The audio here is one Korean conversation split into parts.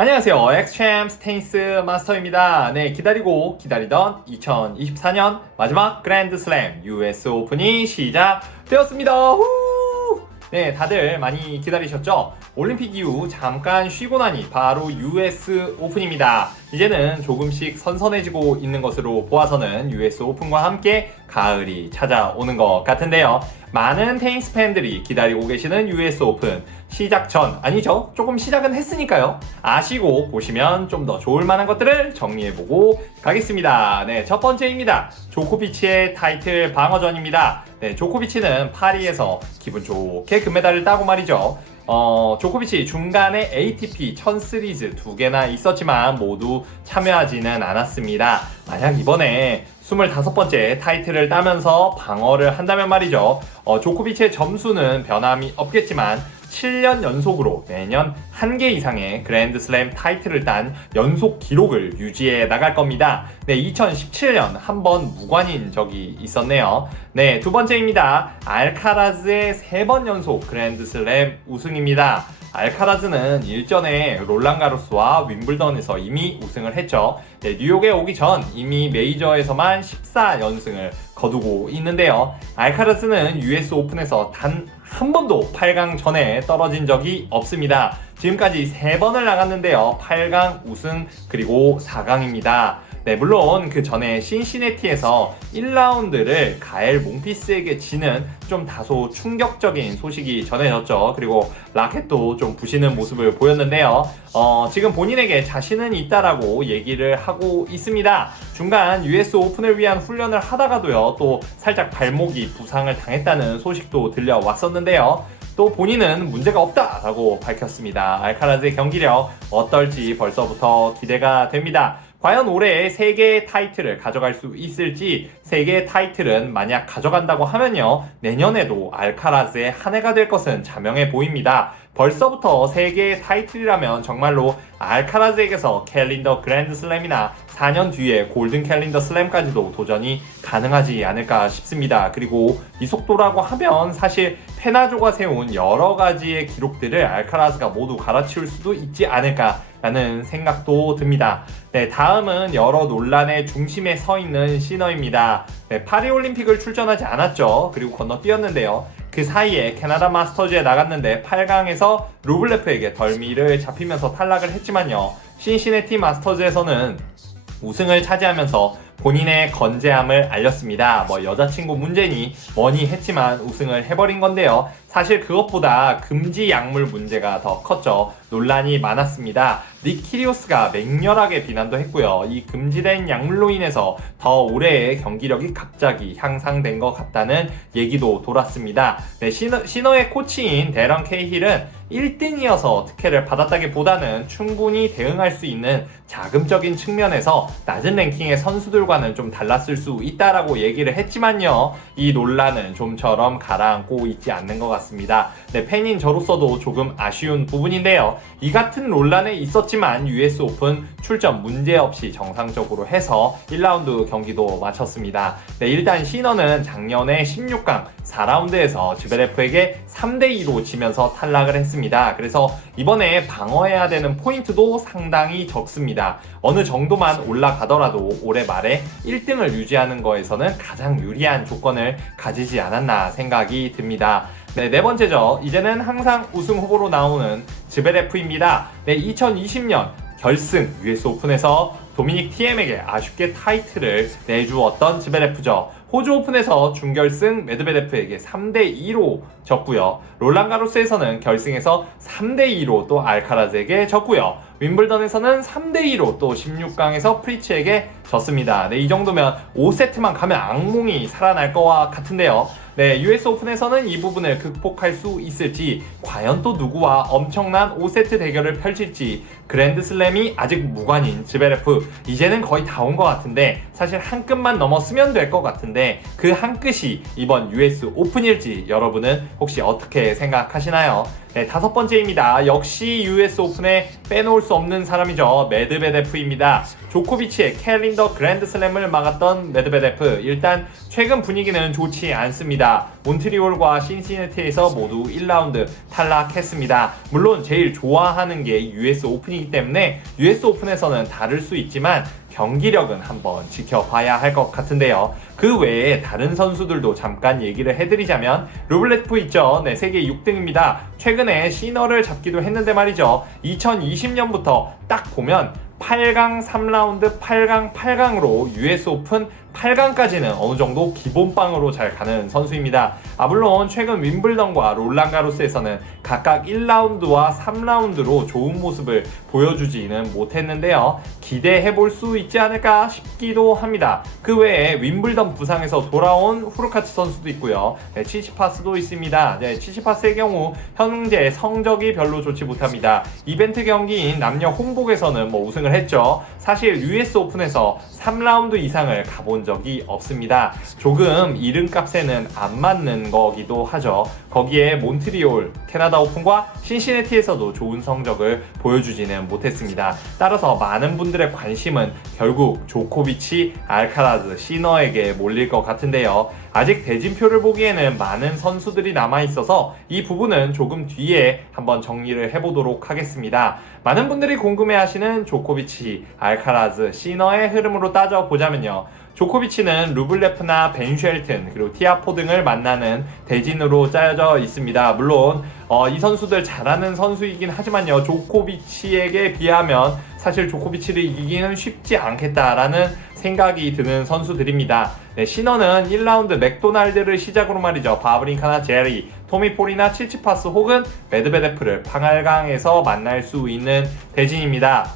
안녕하세요. 엑스챔스 테니스 마스터입니다. 네, 기다리던 2024년 마지막 그랜드슬램 US 오픈이 시작되었습니다. 후! 네, 다들 많이 기다리셨죠? 올림픽 이후 잠깐 쉬고 나니 바로 US 오픈입니다. 이제는 조금씩 선선해지고 있는 것으로 보아서는 US 오픈과 함께 가을이 찾아오는 것 같은데요. 많은 테니스 팬들이 기다리고 계시는 US 오픈 시작 전, 아니죠, 조금 시작은 했으니까요. 아시고 보시면 좀 더 좋을 만한 것들을 정리해보고 가겠습니다. 네, 첫 번째입니다. 조코비치의 타이틀 방어전입니다. 네, 조코비치는 파리에서 기분 좋게 금메달을 따고 말이죠. 조코비치 중간에 ATP 1000 시리즈 2개나 있었지만 모두 참여하지는 않았습니다. 만약 이번에 25번째 타이틀을 따면서 방어를 한다면 말이죠. 조코비치의 점수는 변함이 없겠지만 7년 연속으로 매년 1개 이상의 그랜드슬램 타이틀을 딴 연속 기록을 유지해 나갈 겁니다. 네, 2017년 한 번 무관인 적이 있었네요. 네, 두 번째입니다. 알카라즈의 3번 연속 그랜드슬램 우승입니다. 알카라즈는 일전에 롤랑가로스와 윈블던에서 이미 우승을 했죠. 네, 뉴욕에 오기 전 이미 메이저에서만 14연승을 거두고 있는데요. 알카라즈는 US 오픈에서 단 한 번도 8강 전에 떨어진 적이 없습니다. 지금까지 3번을 나갔는데요. 8강 우승 그리고 4강입니다. 네, 물론 그 전에 신시내티에서 1라운드를 가엘 몽피스에게 지는 좀 다소 충격적인 소식이 전해졌죠. 그리고 라켓도 좀 부시는 모습을 보였는데요. 지금 본인에게 자신은 있다라고 얘기를 하고 있습니다. 중간 US 오픈을 위한 훈련을 하다가도요, 또 살짝 발목이 부상을 당했다는 소식도 들려왔었는데요. 또 본인은 문제가 없다라고 밝혔습니다. 알카라즈의 경기력 어떨지 벌써부터 기대가 됩니다. 과연 올해 3개의 타이틀을 가져갈 수 있을지, 3개의 타이틀은 만약 가져간다고 하면요, 내년에도 알카라즈의 한 해가 될 것은 자명해 보입니다. 벌써부터 3개의 타이틀이라면 정말로 알카라즈에게서 캘린더 그랜드슬램이나 4년 뒤에 골든 캘린더 슬램까지도 도전이 가능하지 않을까 싶습니다. 그리고 이 속도라고 하면 사실 페나조가 세운 여러 가지의 기록들을 알카라즈가 모두 갈아치울 수도 있지 않을까라는 생각도 듭니다. 네, 다음은 여러 논란의 중심에 서 있는 시너입니다. 네, 파리올림픽을 출전하지 않았죠. 그리고 건너뛰었는데요. 그 사이에 캐나다 마스터즈에 나갔는데 8강에서 루블레프에게 덜미를 잡히면서 탈락을 했지만요. 신시내티 마스터즈에서는 우승을 차지하면서 본인의 건재함을 알렸습니다. 여자친구 문제니 뭐니 했지만 우승을 해버린 건데요. 사실 그것보다 금지 약물 문제가 더 컸죠. 논란이 많았습니다. 닉 키리오스가 맹렬하게 비난도 했고요. 이 금지된 약물로 인해서 더 올해의 경기력이 갑자기 향상된 것 같다는 얘기도 돌았습니다. 네, 시너의 코치인 데런 케이힐은 1등이어서 특혜를 받았다기보다는 충분히 대응할 수 있는 자금적인 측면에서 낮은 랭킹의 선수들과는 좀 달랐을 수 있다라고 얘기를 했지만요. 이 논란은 좀처럼 가라앉고 있지 않는 것 같습니다. 네, 팬인 저로서도 조금 아쉬운 부분인데요. 이 같은 논란에 있었지만 US 오픈 출전 문제없이 정상적으로 해서 1라운드 경기도 마쳤습니다. 네, 일단 시너는 작년에 16강 4라운드에서 즈베레프에게 3대2로 지면서 탈락을 했습니다. 그래서 이번에 방어해야 되는 포인트도 상당히 적습니다. 어느 정도만 올라가더라도 올해 말에 1등을 유지하는 거에서는 가장 유리한 조건을 가지지 않았나 생각이 듭니다. 네, 네 번째죠. 이제는 항상 우승 후보로 나오는 즈베레프입니다. 네, 2020년 결승 US 오픈에서 도미닉 티엠에게 아쉽게 타이틀을 내주었던 즈베레프죠. 호주 오픈에서 준결승 메드베데프에게 3대2로 졌고요. 롤랑가로스에서는 결승에서 3대2로 또 알카라즈에게 졌고요. 윈블던에서는 3대2로 또 16강에서 프리츠에게 졌습니다. 네, 이 정도면 5세트만 가면 악몽이 살아날 거와 같은데요. 네, US 오픈에서는 이 부분을 극복할 수 있을지, 과연 또 누구와 엄청난 5세트 대결을 펼칠지, 그랜드슬램이 아직 무관인 즈베레프, 이제는 거의 다 온 것 같은데 사실 한 끗만 넘었으면 될 것 같은데 그 한 끗이 이번 US 오픈일지 여러분은 혹시 어떻게 생각하시나요? 네, 5번째입니다. 역시 US 오픈에 빼놓을 수 없는 사람이죠. 메드베데프입니다. 조코비치의 캘린더 그랜드슬램을 막았던 메드베데프. 일단 최근 분위기는 좋지 않습니다. 몬트리올과 신시내티에서 모두 1라운드 탈락했습니다. 물론 제일 좋아하는 게 US 오픈이기 때문에 US 오픈에서는 다를 수 있지만 경기력은 한번 지켜봐야 할 것 같은데요. 그 외에 다른 선수들도 잠깐 얘기를 해드리자면 루블레프 있죠. 네, 세계 6등입니다. 최근에 시너를 잡기도 했는데 말이죠. 2020년부터 딱 보면 8강 3라운드 8강 8강으로 US 오픈 8강까지는 어느 정도 기본빵으로 잘 가는 선수입니다. 물론 최근 윈블던과 롤랑가로스에서는 각각 1라운드와 3라운드로 좋은 모습을 보여주지는 못했는데요. 기대해볼 수 있지 않을까 싶기도 합니다. 그 외에 윈블던 부상에서 돌아온 후르카츠 선수도 있고요. 네, 치치파스도 있습니다. 네, 치치파스의 경우 현재 성적이 별로 좋지 못합니다. 이벤트 경기인 남녀 혼복에서는 우승을 했죠. 사실 US 오픈에서 3라운드 이상을 가본 적이 없습니다. 조금 이름값에는 안 맞는 거기도 하죠. 거기에 몬트리올, 캐나다 오픈과 신시내티에서도 좋은 성적을 보여주지는 못했습니다. 따라서 많은 분들의 관심은 결국 조코비치, 알카라즈, 시너에게 몰릴 것 같은데요. 아직 대진표를 보기에는 많은 선수들이 남아있어서 이 부분은 조금 뒤에 한번 정리를 해보도록 하겠습니다. 많은 분들이 궁금해하시는 조코비치, 알카라즈, 시너의 흐름으로 따져보자면요. 조코비치는 루블레프나 벤쉘튼 그리고 티아포 등을 만나는 대진으로 짜여져 있습니다. 물론 이 선수들 잘하는 선수이긴 하지만요. 조코비치에게 비하면 사실 조코비치를 이기기는 쉽지 않겠다라는 생각이 드는 선수들입니다. 네, 시너는 1라운드 맥도날드를 시작으로 말이죠. 바브링카나 제리, 토미폴이나 치치파스 혹은 메드베데프를 8강에서 만날 수 있는 대진입니다.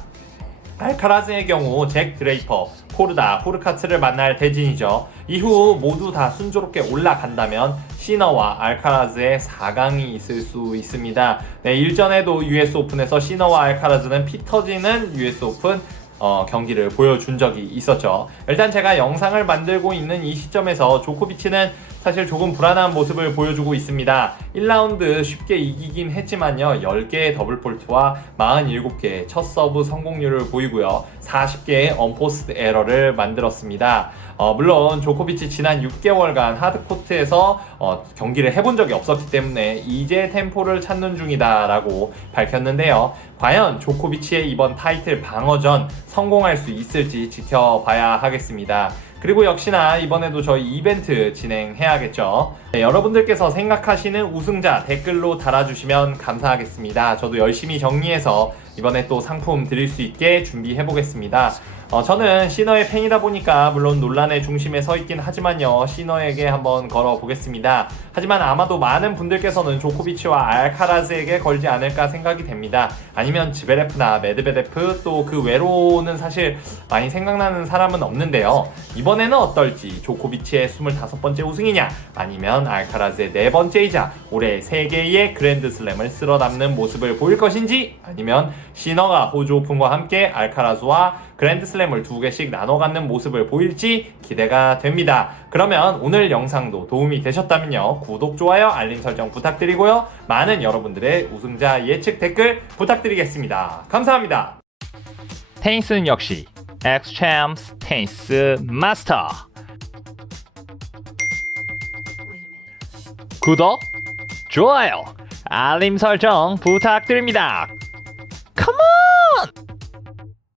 알카라즈의 경우 잭 드레이퍼, 코르다, 후르카츠를 만날 대진이죠. 이후 모두 다 순조롭게 올라간다면 시너와 알카라즈의 4강이 있을 수 있습니다. 네, 일전에도 US 오픈에서 시너와 알카라즈는 피 터지는 US 오픈 경기를 보여준 적이 있었죠. 일단 제가 영상을 만들고 있는 이 시점에서 조코비치는 사실 조금 불안한 모습을 보여주고 있습니다. 1라운드 쉽게 이기긴 했지만요. 10개의 더블폴트와 47개의 첫 서브 성공률을 보이고요. 40개의 언포스트 에러를 만들었습니다. 물론 조코비치 지난 6개월간 하드코트에서 경기를 해본 적이 없었기 때문에 이제 템포를 찾는 중이다 라고 밝혔는데요. 과연 조코비치의 이번 타이틀 방어전 성공할 수 있을지 지켜봐야 하겠습니다. 그리고 역시나 이번에도 저희 이벤트 진행해야겠죠. 네, 여러분들께서 생각하시는 우승자 댓글로 달아주시면 감사하겠습니다. 저도 열심히 정리해서 이번에 또 상품 드릴 수 있게 준비해보겠습니다. 저는 시너의 팬이다 보니까 물론 논란의 중심에 서 있긴 하지만요. 시너에게 한번 걸어보겠습니다. 하지만 아마도 많은 분들께서는 조코비치와 알카라즈에게 걸지 않을까 생각이 됩니다. 아니면 지베레프나 메드베데프 또 그 외로는 사실 많이 생각나는 사람은 없는데요. 이번에는 어떨지 조코비치의 25번째 우승이냐 아니면 알카라즈의 4번째이자 올해 3개의 그랜드슬램을 쓸어담는 모습을 보일 것인지 아니면 시너가 호주 오픈과 함께 알카라즈와 그랜드슬램을 2개씩 나눠 갖는 모습을 보일지 기대가 됩니다. 그러면 오늘 영상도 도움이 되셨다면요. 구독, 좋아요, 알림 설정 부탁드리고요. 많은 여러분들의 우승자 예측 댓글 부탁드리겠습니다. 감사합니다. 테니스는 역시 엑스챔스 테니스 마스터. 구독, 좋아요, 알림 설정 부탁드립니다.